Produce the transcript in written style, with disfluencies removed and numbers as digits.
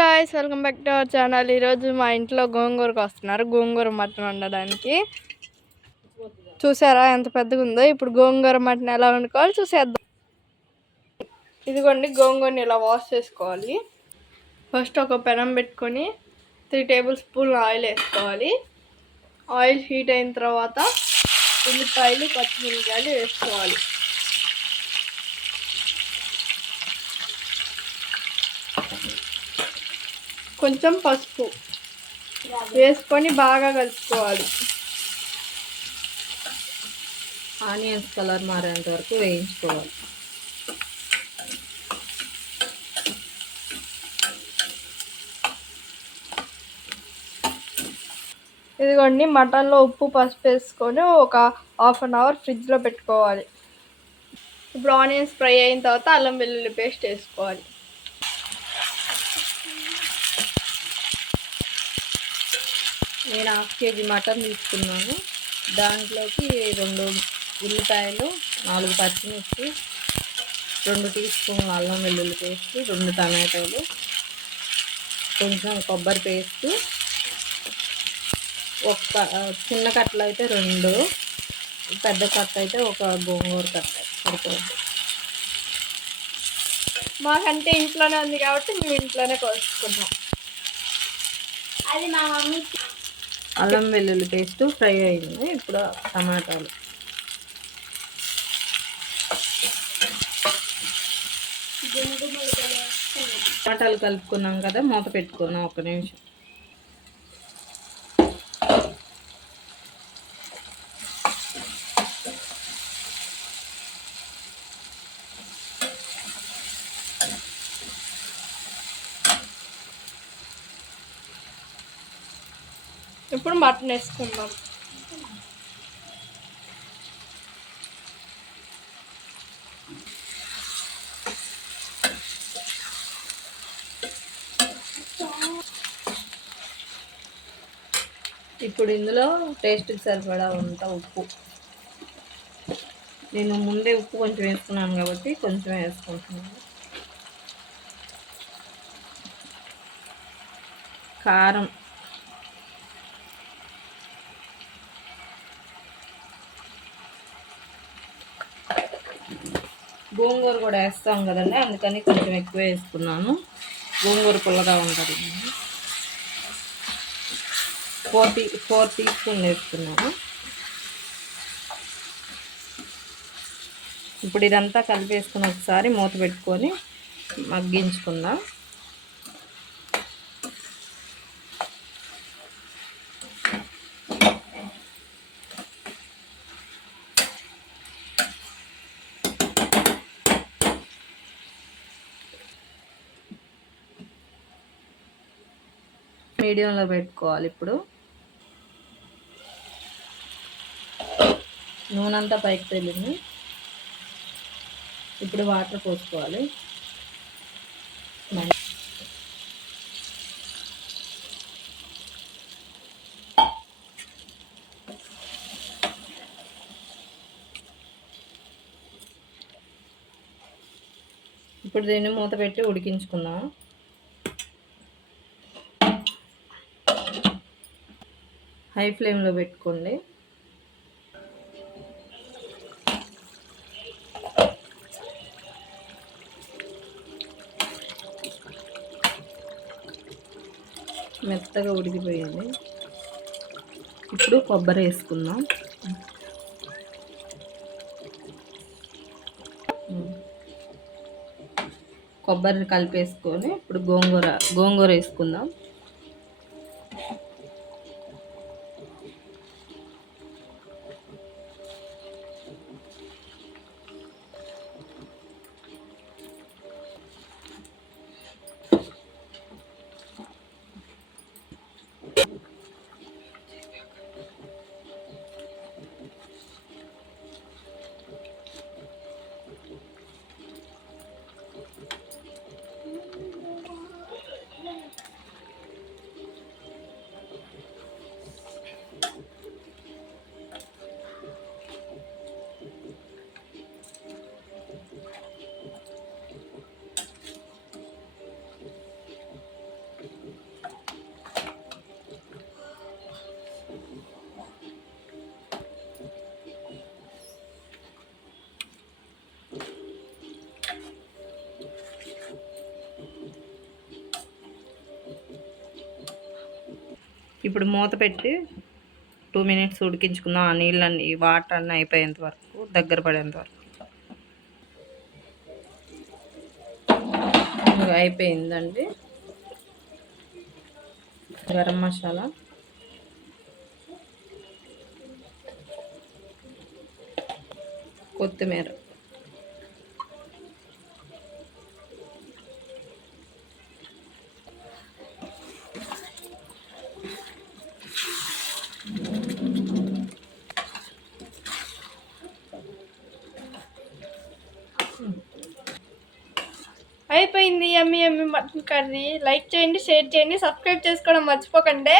Guys, welcome back to our channel. ఈరోజు మా ఇంట్లో గోంగూరకు వస్తున్నారు, గోంగూర మటన్ వండడానికి. చూసారా ఎంత పెద్దగా ఉందో. ఇప్పుడు గోంగూర మటన్ ఎలా వండుకోవాలి చూసేద్దాం. ఇదిగోండి, గోంగూరని ఇలా వాష్ చేసుకోవాలి. ఫస్ట్ ఒక పెనం పెట్టుకొని 3 టేబుల్ స్పూన్లు ఆయిల్ వేసుకోవాలి. ఆయిల్ హీట్ అయిన తర్వాత ఉల్లిపాయలు, పచ్చిమిరపకాయలు వేసుకోవాలి. కొంచెం పసుపు వేసుకొని బాగా కలుపుకోవాలి. ఆనియన్స్ కలర్ మారేంత వరకు వేయించుకోవాలి. ఇదిగోండి, మటన్లో ఉప్పు, పసుపు వేసుకొని ఒక ½ అన్ అవర్ ఫ్రిడ్జ్లో పెట్టుకోవాలి. ఇప్పుడు ఆనియన్స్ ఫ్రై అయిన తర్వాత అల్లం వెల్లుల్లి పేస్ట్ వేసుకోవాలి. నేను ½ కేజీ మటన్ తీసుకున్నాను. దాంట్లోకి 2 ఉల్లిపాయలు, 4 పచ్చిమిర్చి, 2 టీ స్పూన్లు అల్లం వెల్లుల్లి పేస్ట్, 2 టమాటాలు, కొంచెం కొబ్బరి పేస్ట్, ఒక చిన్న కట్టలు అయితే 2, పెద్ద కట్ట అయితే ఒక గోంగూర కట్ట సరిపోతుంది. మాకంటే ఇంట్లోనే ఉంది కాబట్టి మేము ఇంట్లోనే కోసుకుంటాం. అది మా మమ్మీ. అల్లం వెల్లుల్లి పేస్ట్ ఫ్రై అయింది. ఇప్పుడు టమాటాలు కలుపుకున్నాం కదా, మూత పెట్టుకున్నాం 1 నిమిషం. ఇప్పుడు మటన్ వేసుకుందాం. ఇప్పుడు ఇందులో టేస్ట్కి సరిపడా ఉప్పు. నేను ముందే ఉప్పు కొంచెం వేసుకున్నాను కాబట్టి కొంచెం వేసుకుంటున్నాను. కారం, గోంగూర కూడా వేస్తాం కదండి, అందుకని కొంచెం ఎక్కువ వేసుకున్నాను. గోంగూర పుల్లగా ఉంటుంది. 4 టీ స్పూన్లు వేసుకున్నాను. ఇప్పుడు ఇదంతా కలిపేసుకుని ఒకసారి మూత పెట్టుకొని మగ్గించుకుందాం. మీడియంలో పెట్టుకోవాలి. ఇప్పుడు నూనె అంతా పైకి తేలింది. ఇప్పుడు వాటర్ పోసుకోవాలి. ఇప్పుడు దీన్ని మూత పెట్టి ఉడికించుకుందాం. హై ఫ్లేమ్లో పెట్టుకోండి. మెత్తగా ఉడికిపోయింది. ఇప్పుడు కొబ్బరి వేసుకుందాం. కొబ్బరిని కలిపేసుకొని ఇప్పుడు గోంగూర వేసుకుందాం. ఇప్పుడు మూత పెట్టి 2 మినిట్స్ ఉడికించుకుందాం. ఆ నీళ్ళన్నీ వాటర్ అన్నీ అయిపోయేంత వరకు, దగ్గర పడేంత వరకు. అయిపోయిందండి. గరం మసాలా, కొత్తిమీర, అయిపోయింది యమ్మీ యమ్మీ మటన్ కర్రీ. లైక్ చేయండి, షేర్ చేయండి, సబ్స్క్రైబ్ చేసుకోవడం మర్చిపోకండి.